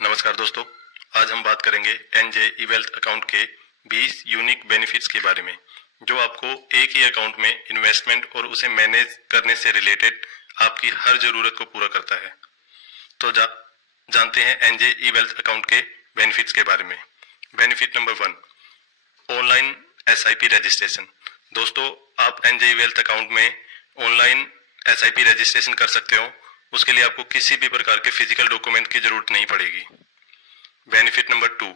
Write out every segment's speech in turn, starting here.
नमस्कार दोस्तों, आज हम बात करेंगे एनजे ई वेल्थ अकाउंट के 20 यूनिक बेनिफिट्स के बारे में, जो आपको एक ही अकाउंट में इन्वेस्टमेंट और उसे मैनेज करने से रिलेटेड आपकी हर जरूरत को पूरा करता है। तो जानते हैं एनजे ई वेल्थ अकाउंट के बेनिफिट्स के बारे में। Benefit number 1, online SIP registration. दोस्तों, आप एनजे ई वेल्थ अकाउंट में ऑनलाइन एसआईपी रजिस्ट्रेशन कर सकते हो। उसके लिए आपको किसी भी प्रकार के फिजिकल डॉक्यूमेंट की जरूरत नहीं पड़ेगी। Benefit number 2,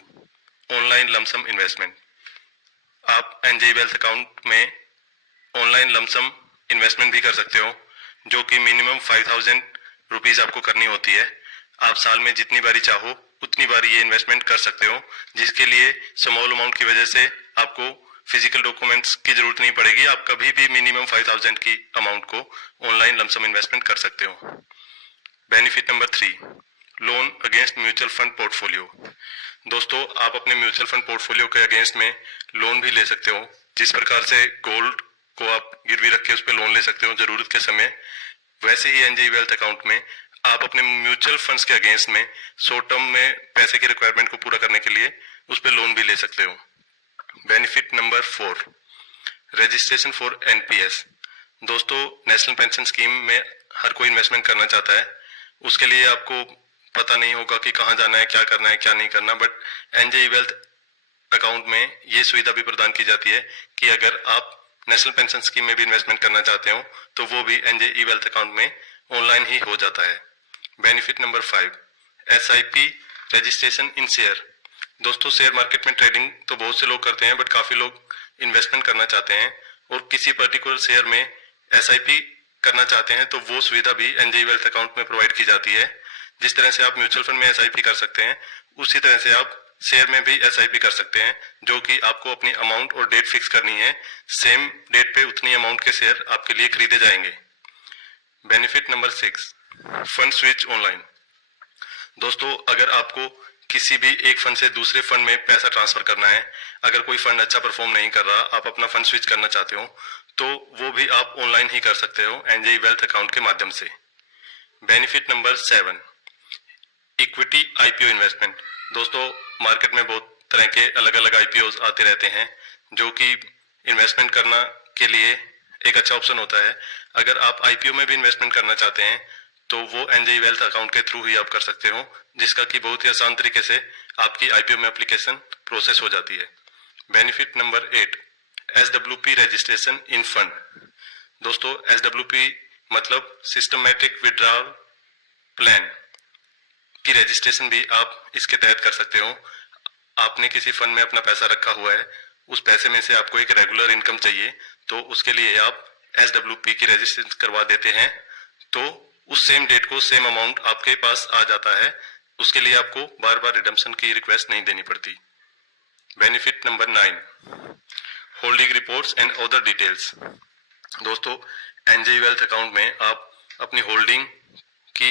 online lump sum investment. आप एनजे वेल्थ अकाउंट में ऑनलाइन लमसम इन्वेस्टमेंट भी कर सकते हो, जो कि मिनिमम 5000 रुपीज आपको करनी होती है। आप साल में जितनी बारी चाहो उतनी बारी ये इन्वेस्टमेंट कर सकते हो, जिसके लिए स्मॉल अमाउंट की वजह से आपको फिजिकल डॉक्यूमेंट्स की जरूरत नहीं पड़ेगी। आप कभी भी मिनिमम 5000 की अमाउंट को ऑनलाइन लमसम इन्वेस्टमेंट कर सकते हो। Benefit number 3, loan against mutual fund portfolio. दोस्तों, आप अपने म्यूचुअल फंड पोर्टफोलियो के अगेंस्ट में लोन भी ले सकते हो। जिस प्रकार से गोल्ड को आप गिरवी रख के उस पर लोन ले सकते हो जरूरत के समय, वैसे ही एनजे वेल्थ अकाउंट में आप अपने म्यूचुअल फंड्स के अगेंस्ट में शॉर्ट टर्म में पैसे की रिक्वायरमेंट को पूरा करने के लिए उस पर लोन भी ले सकते हो। Benefit number 4, registration for NPS. दोस्तों, नेशनल पेंशन स्कीम में हर कोई इन्वेस्टमेंट करना चाहता है। उसके लिए आपको पता नहीं होगा कि कहाँ जाना है, क्या करना है, क्या नहीं करना, बट एनजे वेल्थ अकाउंट में ये सुविधा भी प्रदान की जाती है कि अगर आप नेशनल पेंशन स्कीम में भी इन्वेस्टमेंट करना चाहते हो तो वो भी एनजे वेल्थ अकाउंट में ऑनलाइन ही हो जाता है। Benefit number 5, SIP registration in share. दोस्तों, शेयर मार्केट में ट्रेडिंग तो बहुत से लोग करते हैं, बट काफी लोग इन्वेस्टमेंट करना चाहते हैं और किसी पर्टिकुलर शेयर में एसआईपी करना चाहते हैं, तो वो सुविधा भी एनजे वेल्थ अकाउंट में प्रोवाइड की जाती है। जिस तरह से आप म्यूचुअल फंड में एसआईपी कर सकते हैं, उसी तरह से आप शेयर में भी एसआईपी कर सकते हैं, जो कि आपको अपनी अमाउंट और डेट फिक्स करनी है। सेम डेट पे उतनी अमाउंट के शेयर आपके लिए खरीदे जाएंगे। Benefit number 6, fund switch online. दोस्तों, अगर आपको किसी भी एक फंड से दूसरे फंड में पैसा ट्रांसफर करना है, अगर कोई फंड अच्छा परफॉर्म नहीं कर रहा, आप अपना फंड स्विच करना चाहते हो, तो वो भी आप ऑनलाइन ही कर सकते हो एनजे वेल्थ अकाउंट के माध्यम से। Benefit number 7, equity IPO investment. दोस्तों, मार्केट में बहुत तरह के अलग अलग आईपीओ आते रहते हैं, जो कि इन्वेस्टमेंट करना के लिए एक अच्छा ऑप्शन होता है। अगर आप आईपीओ में भी इन्वेस्टमेंट करना चाहते हैं तो वो एनजे वेल्थ अकाउंट के थ्रू ही आप कर सकते हो, जिसका कि बहुत ही आसान तरीके से आपकी आईपीओ में एप्लीकेशन प्रोसेस हो जाती है। Benefit number 8, SWP registration in fund. दोस्तों, एसडब्ल्यूपी मतलब सिस्टमैटिक विड्रॉल प्लान की रजिस्ट्रेशन भी आप इसके तहत कर सकते हो। आपने किसी फंड में अपना पैसा रखा हुआ है, उस पैसे में से आपको एक रेगुलर इनकम चाहिए, तो उसके लिए आप एसडब्ल्यूपी की रजिस्ट्रेशन करवा देते हैं, तो उस सेम डेट को सेम अमाउंट आपके पास आ जाता है। उसके लिए आपको बार बार रिडम्पशन की रिक्वेस्ट नहीं देनी पड़ती। Benefit number 9, holding reports and other details. दोस्तों, एनजे वेल्थ अकाउंट में आप अपनी होल्डिंग की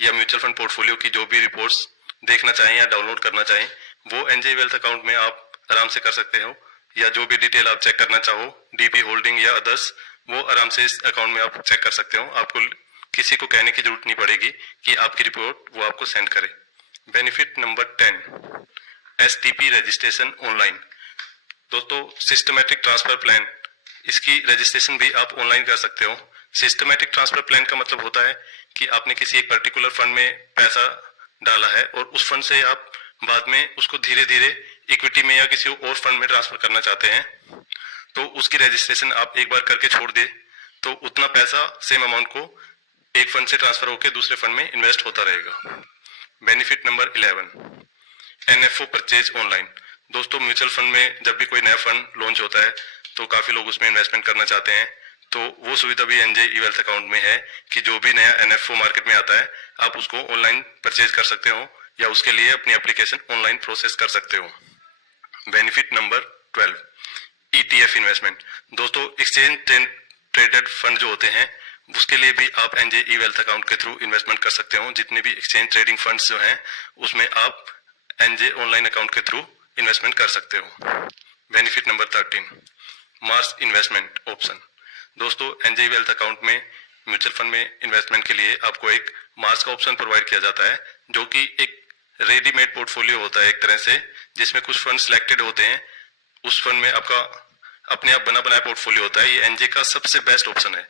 या म्यूचुअल फंड पोर्टफोलियो की जो भी रिपोर्ट्स देखना चाहें या डाउनलोड करना चाहें, वो एनजे वेल्थ अकाउंट में आप आराम से कर सकते हो। या जो भी डिटेल आप चेक करना चाहो, डीपी होल्डिंग या अदर्स, वो आराम से इस अकाउंट में आप चेक कर सकते हो। आपको किसी को कहने की जरूरत नहीं पड़ेगी कि आपकी रिपोर्ट वो आपको सेंड करे। Benefit number 10, STP registration online. दोस्तों, सिस्टमैटिक ट्रांसफर प्लान, इसकी रजिस्ट्रेशन भी आप ऑनलाइन कर सकते हो। सिस्टमैटिक ट्रांसफर प्लान का मतलब होता है कि आपने किसी एक पर्टिकुलर फंड में पैसा डाला है और उस फंड से आप बाद में उसको धीरे धीरे इक्विटी में या किसी और फंड में ट्रांसफर करना चाहते हैं, तो उसकी रजिस्ट्रेशन आप एक बार करके छोड़ दे, तो उतना पैसा सेम अमाउंट को एक फंड से ट्रांसफर होकर दूसरे फंड में इन्वेस्ट होता रहेगा। Benefit number 11, NFO purchase online. दोस्तों, म्यूचुअल फंड में जब भी कोई नया फंड लॉन्च होता है तो काफी लोग उसमें इन्वेस्टमेंट करना चाहते हैं, तो वो सुविधा भी एनजे वेल्थ अकाउंट में है कि जो भी नया एनएफओ मार्केट में आता है आप उसको ऑनलाइन परचेज कर सकते हो या उसके लिए अपनी एप्लीकेशन ऑनलाइन प्रोसेस कर सकते हो। Benefit number 12, ETF investment. दोस्तों, एक्सचेंज ट्रेडेड फंड जो होते हैं उसके लिए भी आप एनजे वेल्थ अकाउंट के थ्रू इन्वेस्टमेंट कर सकते हो। जितने भी एक्सचेंज ट्रेडिंग फंड्स जो हैं उसमें आप एनजे ऑनलाइन अकाउंट के थ्रू इन्वेस्टमेंट कर सकते हो। Benefit number 13, Mars investment option. दोस्तों, एनजे वेल्थ अकाउंट में म्यूचुअल फंड में इन्वेस्टमेंट के लिए आपको एक मार्स का ऑप्शन प्रोवाइड किया जाता है, जो कि एक रेडीमेड पोर्टफोलियो होता है एक तरह से, जिसमें कुछ फंड सिलेक्टेड होते हैं, उस फंड में आपका अपने आप बना बनाया पोर्टफोलियो होता है। ये एनजे का सबसे बेस्ट ऑप्शन है।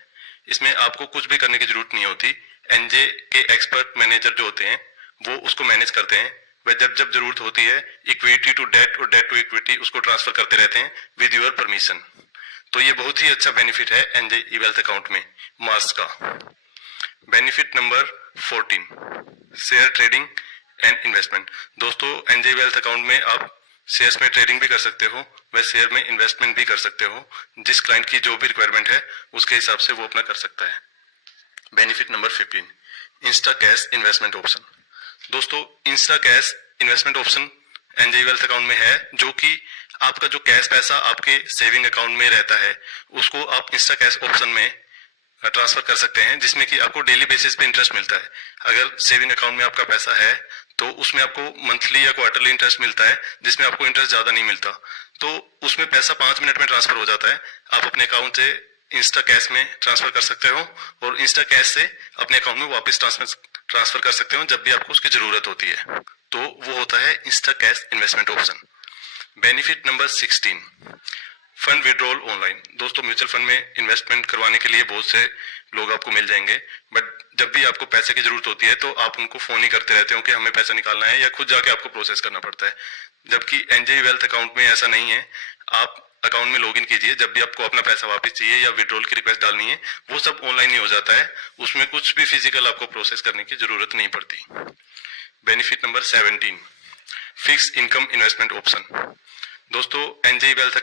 इसमें आपको कुछ भी करने की जरूरत नहीं होती। एनजे के एक्सपर्ट मैनेजर जो होते हैं वो उसको मैनेज करते हैं। वह जब जब जरूरत होती है इक्विटी टू डेट और डेट टू इक्विटी उसको ट्रांसफर करते रहते हैं विद योर परमिशन। तो ये बहुत ही अच्छा बेनिफिट है एनजे ई वेल्थ अकाउंट में मार्स का। Benefit number 14, share trading and investment. दोस्तों एनजे वेल्थ अकाउंट में आप शेयर्स में ट्रेडिंग भी कर सकते हो, वह शेयर में इन्वेस्टमेंट भी कर सकते हो। जिस क्लाइंट की जो भी रिक्वायरमेंट है उसके हिसाब से वो अपना कर सकता है। Benefit number 15, insta cash investment option. दोस्तों insta cash investment option NJ wealth account में है, जो कि आपका जो कैश पैसा आपके सेविंग अकाउंट में रहता है उसको आप इंस्टा कैश ऑप्शन में ट्रांसफर कर सकते हैं, जिसमें कि आपको डेली बेसिस पे इंटरेस्ट मिलता है। अगर सेविंग अकाउंट में आपका पैसा है तो उसमें आपको मंथली या क्वार्टरली इंटरेस्ट मिलता है, जिसमें आपको इंटरेस्ट ज्यादा नहीं मिलता। तो उसमें पैसा 5 मिनट में ट्रांसफर हो जाता है। आप अपने अकाउंट से इंस्टा कैश में ट्रांसफर कर सकते हो और इंस्टा कैश से अपने अकाउंट में वापस ट्रांसफर कर सकते हो जब भी आपको उसकी जरूरत होती है। तो वो होता है Insta cash investment option. Benefit number 16, fund withdrawal online. दोस्तों म्यूचुअल फंड में इन्वेस्टमेंट करवाने के लिए बहुत से लोग आपको मिल जाएंगे, बट जब भी आपको पैसे की जरूरत होती है तो आप उनको फोन ही करते रहते हो कि हमें पैसा निकालना है, या खुद जाके आपको प्रोसेस करना पड़ता है। जबकि एनजे वेल्थ अकाउंट में ऐसा नहीं है। आप अकाउंट में लॉगिन कीजिए, जब भी आपको अपना पैसा वापस चाहिए या विड्रॉल की रिक्वेस्ट डालनी है वो सब ऑनलाइन ही हो जाता है। उसमें कुछ भी फिजिकल आपको प्रोसेस करने की जरूरत नहीं पड़ती। Benefit number 17, fix income investment option. दोस्तों एनजे वेल्थ